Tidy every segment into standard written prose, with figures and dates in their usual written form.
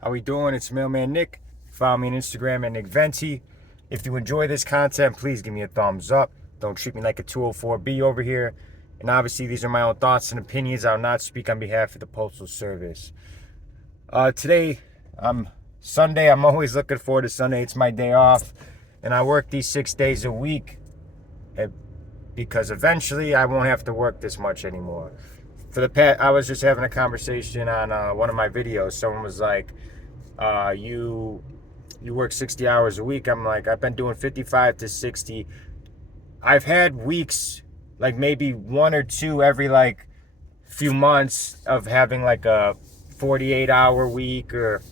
How we doing? It's Mailman Nick. Follow me on Instagram at Nick Venti. If you enjoy this content, please give me a thumbs up. Don't treat me like a 204B over here. And obviously, these are my own thoughts and opinions. I will not speak on behalf of the Postal Service. Today, Sunday. I'm always looking forward to Sunday. It's my day off. And I work these 6 days a week because eventually I won't have to work this much anymore. I was just having a conversation on one of my videos. Someone was like, you work 60 hours a week. I'm like, I've been doing 55 to 60. I've had weeks, like maybe one or two every like few months of having like a 48-hour week or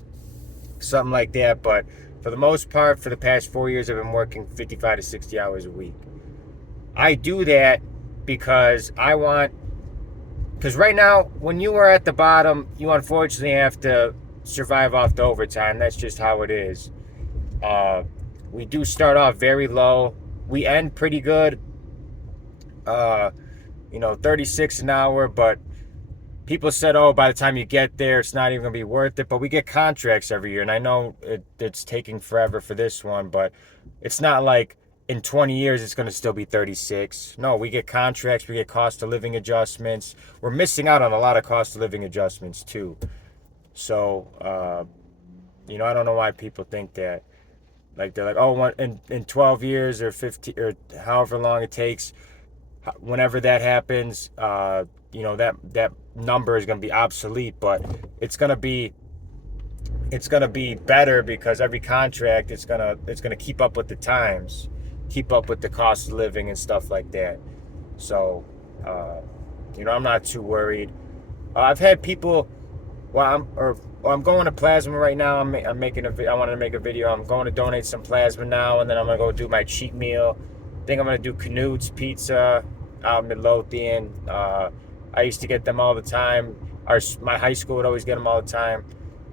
something like that. But for the most part, for the past 4 years, I've been working 55 to 60 hours a week. I do that because right now, when you are at the bottom, you unfortunately have to survive off the overtime. That's just how it is. We do start off very low. We end pretty good, 36 an hour, but people said, oh, by the time you get there, it's not even going to be worth it. But we get contracts every year, and I know it's taking forever for this one, but it's not like in 20 years it's going to still be 36. No, we get contracts, we get cost of living adjustments. We're missing out on a lot of cost of living adjustments too. So, I don't know why people think that. Like, they're like, oh, in 12 years or 15 or however long it takes, whenever that happens, that number is going to be obsolete, but it's going to be better because every contract it's going to keep up with the times, keep up with the cost of living and stuff like that. So, I'm not too worried. I've had people. I'm going to plasma right now. I wanted to make a video. I'm going to donate some plasma now, and then I'm gonna go do my cheat meal. I think I'm gonna do Canute's Pizza out in Midlothian. I used to get them all the time. My high school would always get them all the time.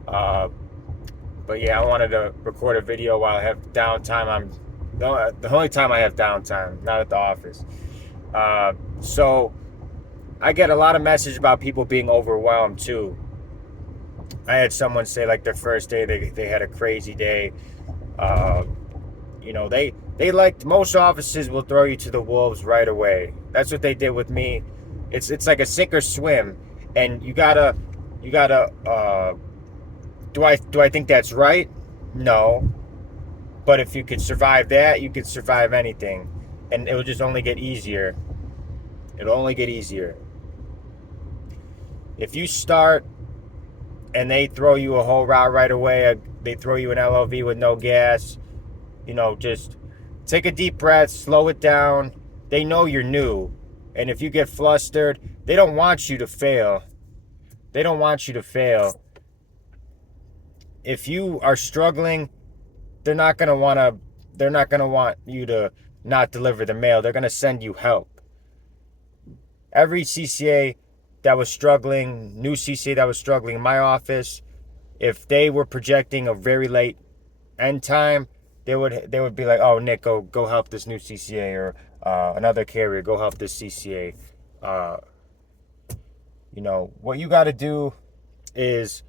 But yeah, I wanted to record a video while I have downtime. The only time I have downtime, not at the office. So I get a lot of messages about people being overwhelmed too. I had someone say like their first day they had a crazy day. They liked, most offices will throw you to the wolves right away. That's what they did with me. It's like a sink or swim, and you gotta. Do I think that's right? No, but if you could survive that, you could survive anything, and it will just only get easier. It'll only get easier. If you start and they throw you a whole route right away, they throw you an LOV with no gas, just take a deep breath, slow it down. They know you're new. And if you get flustered, they don't want you to fail. They don't want you to fail. If you are struggling, they're not going to want you to not deliver the mail. They're going to send you help. Every CCA that was struggling, new CCA that was struggling in my office, if they were projecting a very late end time, they would be like, oh, Nick, go help this new CCA, or another carrier, go help this CCA. What you got to do is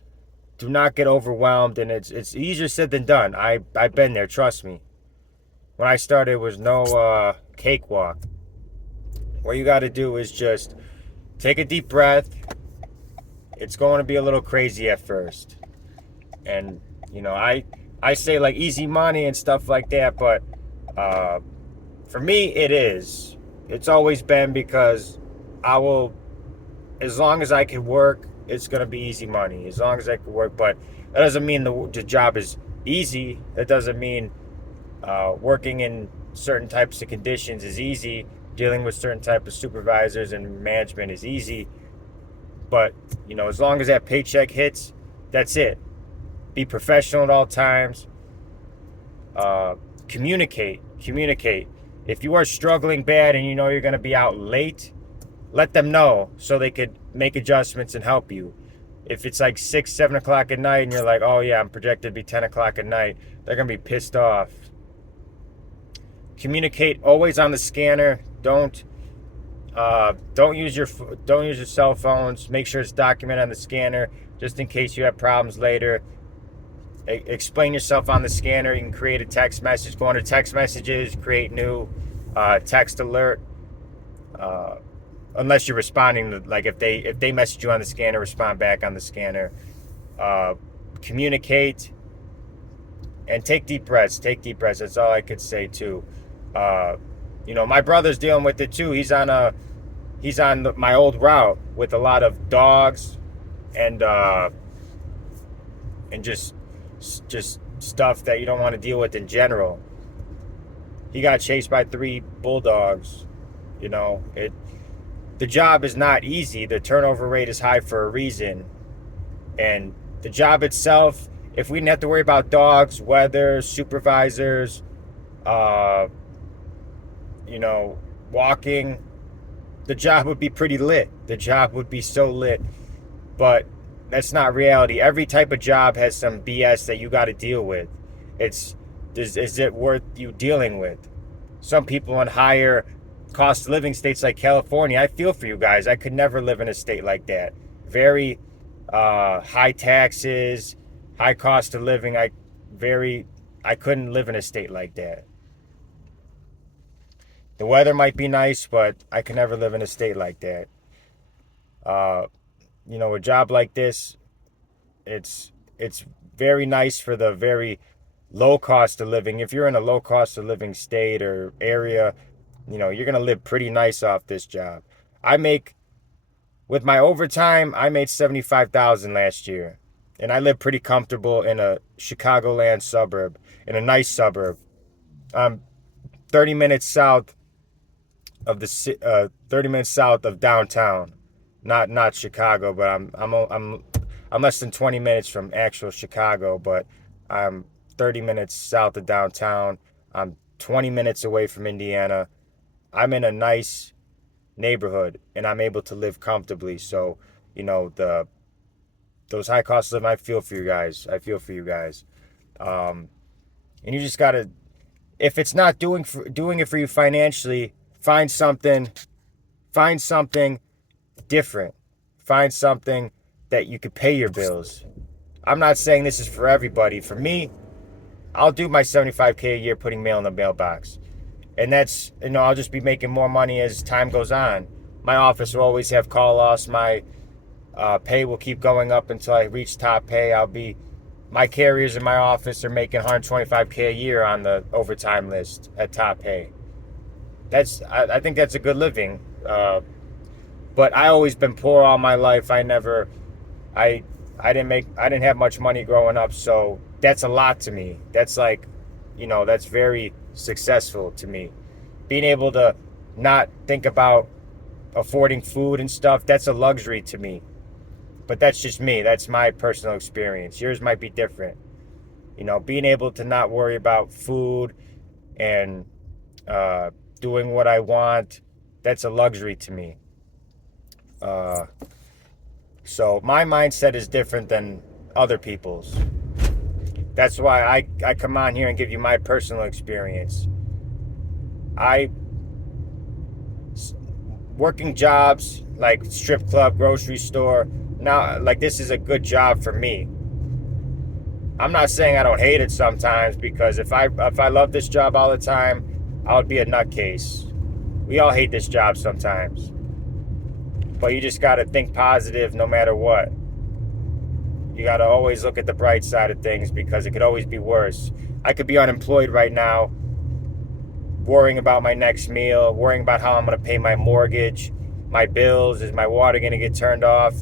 do not get overwhelmed, and it's easier said than done. I've been there, trust me. When I started, it was no cakewalk. What you got to do is just take a deep breath. It's going to be a little crazy at first. And, I say like easy money and stuff like that, but for me, it is. It's always been, because as long as I can work, it's going to be easy money. As long as I can work, but that doesn't mean the job is easy. That doesn't mean working in certain types of conditions is easy. Dealing with certain type of supervisors and management is easy. But, as long as that paycheck hits, that's it. Be professional at all times. Communicate. If you are struggling bad and you're going to be out late, let them know so they could make adjustments and help you. If it's like 6, 7 o'clock at night and you're like, oh yeah, I'm projected to be 10 o'clock at night, they're going to be pissed off. Communicate always on the scanner. Don't use your cell phones. Make sure it's documented on the scanner, just in case you have problems later. explain yourself on the scanner. You can create a text message, go under text messages, create new text alert. Unless you're responding to, like, if they message you on the scanner, respond back on the scanner. Communicate and take deep breaths. Take deep breaths. That's all I could say too. My brother's dealing with it too. He's on my old route with a lot of dogs and just stuff that you don't want to deal with in general. He got chased by 3 bulldogs. The job is not easy. The turnover rate is high for a reason. And the job itself, if we didn't have to worry about dogs, weather, supervisors, walking, the job would be pretty lit. The job would be so lit. But that's not reality. Every type of job has some BS that you got to deal with. Is it worth you dealing with? Some people in higher cost of living states like California, I feel for you guys. I could never live in a state like that. Very high taxes, high cost of living. I couldn't live in a state like that. The weather might be nice, but I could never live in a state like that. A job like this, it's very nice for the very low cost of living. If you're in a low cost of living state or area, you're going to live pretty nice off this job. With my overtime, I made $75,000 last year. And I live pretty comfortable in a Chicagoland suburb, in a nice suburb. 30 minutes south of 30 minutes south of downtown. Not Chicago, but I'm less than 20 minutes from actual Chicago, but I'm 30 minutes south of downtown. I'm 20 minutes away from Indiana. I'm in a nice neighborhood and I'm able to live comfortably. So, those high costs of living, I feel for you guys. And you just gotta, if it's not doing it for you financially, find something different. Find something that you could pay your bills. I'm not saying this is for everybody. For me, I'll do my $75K a year putting mail in the mailbox. And that's, I'll just be making more money as time goes on. My office will always have call-offs. My pay will keep going up until I reach top pay. My carriers in my office are making $125K a year on the overtime list at top pay. I think that's a good living. But I always been poor all my life. I didn't have much money growing up, so that's a lot to me. That's that's very successful to me. Being able to not think about affording food and stuff, that's a luxury to me. But that's just me. That's my personal experience. Yours might be different. Being able to not worry about food and doing what I want, that's a luxury to me. So my mindset is different than other people's. That's why I come on here and give you my personal experience. Working jobs like strip club, grocery store, now, this is a good job for me. I'm not saying I don't hate it sometimes, because if I loved this job all the time, I would be a nutcase. We all hate this job sometimes. But you just got to think positive no matter what. You got to always look at the bright side of things, because it could always be worse. I could be unemployed right now, worrying about my next meal, worrying about how I'm going to pay my mortgage, my bills. Is my water going to get turned off?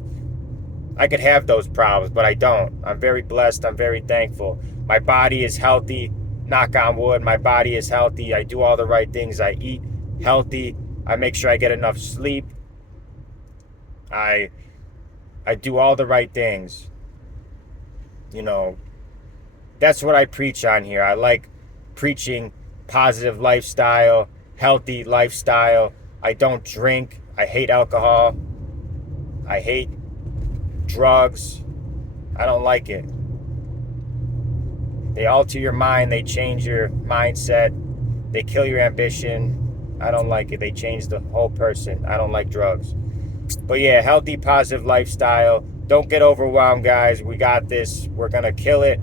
I could have those problems, but I don't. I'm very blessed. I'm very thankful. My body is healthy. Knock on wood, my body is healthy. I do all the right things. I eat healthy. I make sure I get enough sleep. I do all the right things. That's what I preach on here. I like preaching positive lifestyle, healthy lifestyle. I don't drink. I hate alcohol. I hate drugs. I don't like it. They alter your mind. They change your mindset. They kill your ambition. I don't like it. They change the whole person. I don't like drugs. But yeah, healthy, positive lifestyle. Don't get overwhelmed, guys. We got this. We're going to kill it.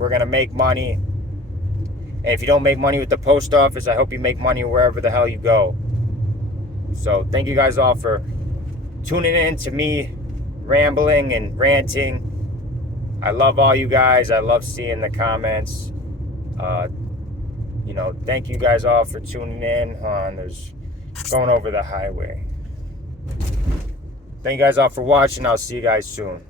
We're going to make money. And if you don't make money with the post office, I hope you make money wherever the hell you go. So thank you guys all for tuning in to me rambling and ranting. I love all you guys. I love seeing the comments. Thank you guys all for tuning in. There's going over the highway. Thank you guys all for watching. I'll see you guys soon.